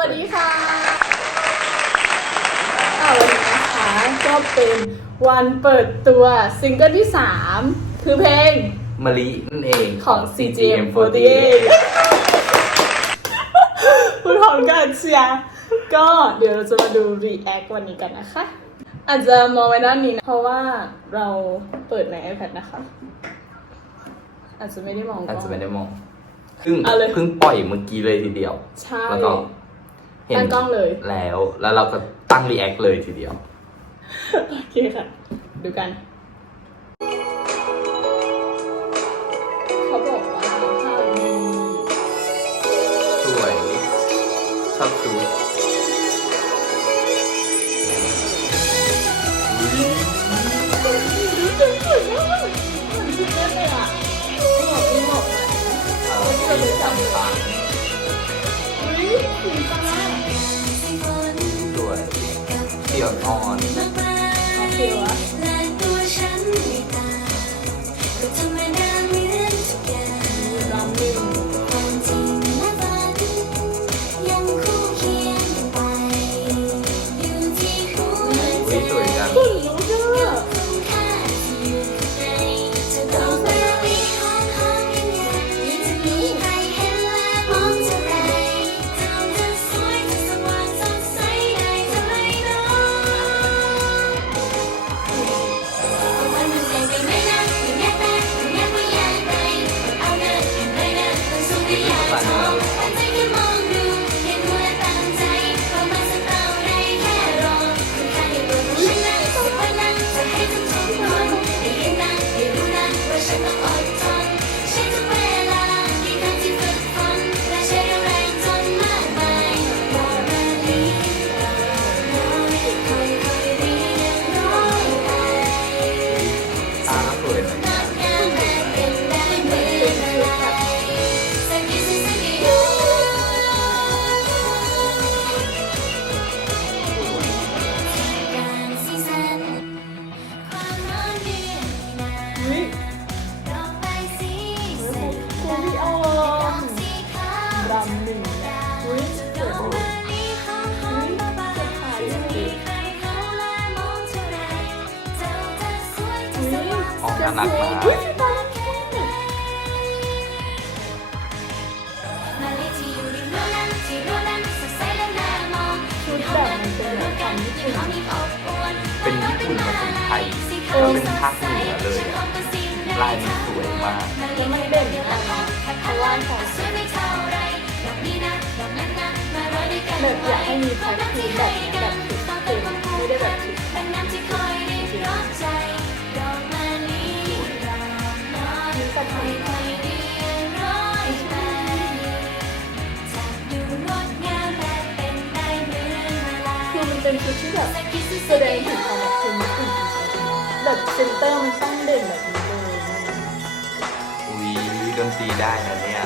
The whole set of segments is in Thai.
วัสดีค่ะอ่าวันนี้นะคะก็เป็นวันเปิดตัวซิงเกิลที่ 3 คือเพลงมะลินั่นเองของ CGM48 คุณหอมกันเชียร์ก็เดี๋ยวเราจะมาดู react วันนี้กันนะคะ อาจจะมองไว้ด้านนี้นะ เพราะว่าเราเปิดใน iPad นะคะ อาจจะไม่ได้มองกล้อาจองจะไม่ได้มองเพิ่งเอาเลย เพิ่งปล่อยเมื่อกี้เลยทีเดียว ใช่ แล้วก็ เห็นตั้งกล้องเลย แล้ว แล้วเราก็ตั้งรีแอคเลยทีเดียว โอเคค่ะ ดูกัน เขาบอกว่าภาพดีสวย ชอบชุดอุ๊ยสวยมากเหมือนชุดเล่นเลยอะหมวกมีหมวกอะเออสีจำปาอุ้ยสีฟ้าส เสียวอ่อนโอเควะและ น่ารักมากอุ้ยตาลังแค่ชุดแบบมันเป็นแบบความญี่ปุ่นเป็นญี่ปุ่นผสมไทยแล้วเป็นภาคเหนือเลยอะลายมันสวยมาก แล้วมันเด่นมากนะเพราะว่าของแบบอยากให้มีแพ็คคูล เป็นชุดที่แบบแสดงถึงความแบบเป็นญี่ปุ่นแบบเซนเตอร์มันตั้งเด่นแบบนี้เลยอุ้ยดนตรีได้นะเนี่ย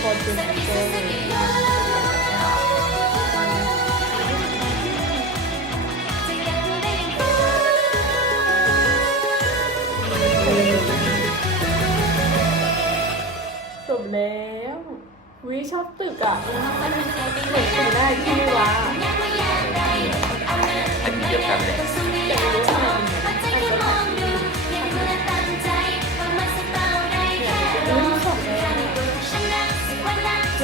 ความแบบโฟร์จูเนเตอร์เลยจบแล้ววิชอบตึกอะเหมือนตึกได้ที่วะอันนี้เดียวกันเลย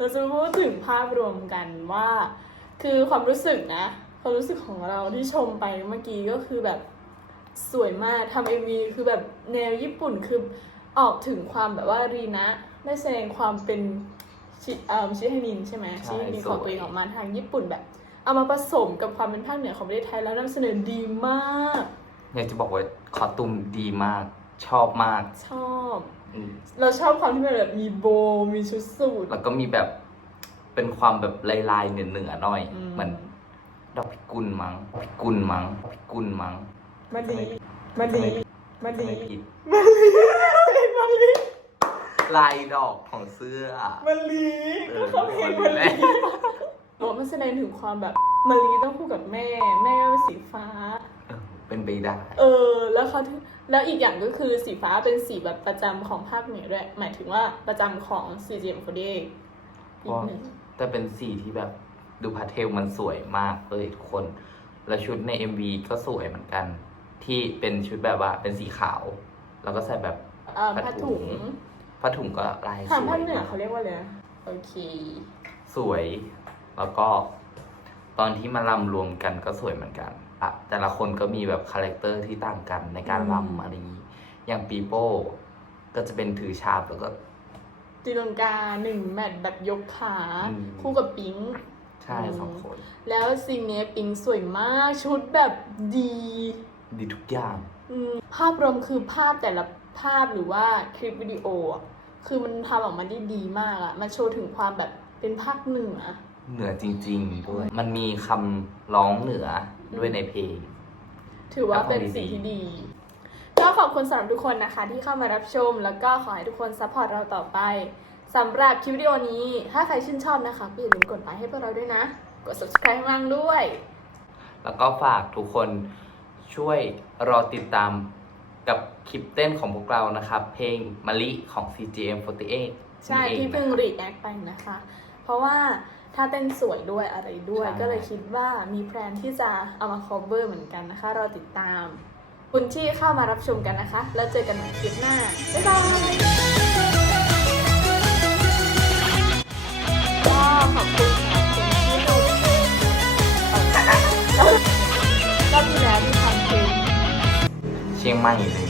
เราจะพูดถึงภาพรวมกันว่า คือความรู้สึกนะ ความรู้สึกของเราที่ชมไปเมื่อกี้ก็คือแบบสวยมากทำเอ็มวีคือแบบแนวญี่ปุ่นคือออกถึงความแบบว่ารีนะได้แสดงความเป็นชิเอ่อชิฮานินใช่ไหมใช่ชิฮานินสวยของตัวเองออกมาทางญี่ปุ่นแบบ เอามาผสมกับความเป็นภาคเหนือของประเทศไทยแล้วนำเสนอดีมาก อยากจะบอกว่าคอตุมดีมาก ชอบมาก ชอบอืม เราชอบความที่มันแบบมีโบว์มีชุดสูท แล้วก็มีแบบเป็นความแบบลายๆเหนือๆหน่อยอืม เหมือนดอกพิกุลมั้งพิกุลมั้งพิกุลมั้งมันดี มันดี มันดี ไม่ผิดมันลีลายดอกของเสื้อ มันลีเอก็อเขาเพลงมัมันนลีลีโอ้มันแสดงถึงความแบบมารีต้องคู่กับแม่ แม่เป็นสีฟ้า เออเป็นไปได้ เออ แล้วเขาที่ แล้วอีกอย่างก็คือสีฟ้าเป็นสีแบบประจำของภาคเหนือด้วย หมายถึงว่าประจำของ CGM48 อีกหนึ่งแต่เป็นสีที่แบบดูพาสเทลมันสวยมากเลยทุกคน แล้วชุดใน MV ก็สวยเหมือนกัน ที่เป็นชุดแบบว่าเป็นสีขาว แล้วก็ใส่แบบเอ่อผ้าถุงผ้าถุงก็ลายสทางวยภาคเหนือเขาเรียกว่าอะไรนะโอเค สวย แล้วก็ตอนที่มาลำรวมกันก็สวยเหมือนกันอะ แต่ละคนก็มีแบบคาแรคเตอร์ที่ต่างกันในการอืมลำอะไรอย่างนี้ อย่างปีโป้ก็จะเป็นถือชาบแล้วก็ตีลังกาหนึ่งแมตช์แบบยกขาอืมคู่กับปิงใช่อืมสองคน แล้วซีนเนี้ยปิงสวยมากชุดแบบดี ดีทุกอย่างอืมภาพรวมคือภาพแต่ละภาพหรือว่าคลิปวิดีโออะคือมันทำออกมาได้ดีมากอะมันโชว์ถึงความแบบเป็นภาคเหนือ เหนือจริง ๆ ด้วย มันมีคำร้องเหนือ ด้วยในเพลง ถือว่าเป็นแล้วความสิ่งดีที่ดี ก็ขอบคุณสำหรับทุกคนนะคะ ที่เข้ามารับชม แล้วก็ขอให้ทุกคนซัพพอร์ตเราต่อไปสำหรับคลิปวิดีโอนี้ ถ้าใครชื่นชอบนะคะก็อย่าลืมกดไลค์ให้พวกเราด้วยนะ กด subscribe ข้างล่างด้วย แล้วก็ฝากทุกคนช่วยรอติดตามกับคลิปเต้นของพวกเรานะครับ เพลงมะลิของ CGM48 ใช่นี่เองที่เพิ่งนะครับรีแอคไปนะคะ เพราะว่า ถ้าเต้นสวยด้วยอะไรด้วย ใช่ ก็เลยคิดว่ามีแพลนที่จะเอามา cover เหมือนกันนะคะ รอติดตาม คุณที่เข้ามารับชมกันนะคะ แล้วเจอกันใหม่คลิปหน้า บ๊ายบายก็ขอบคุณสำหรับคนที่ดูเออรอบที่แล้วที่ทำเพลง เชียงใหม่เลย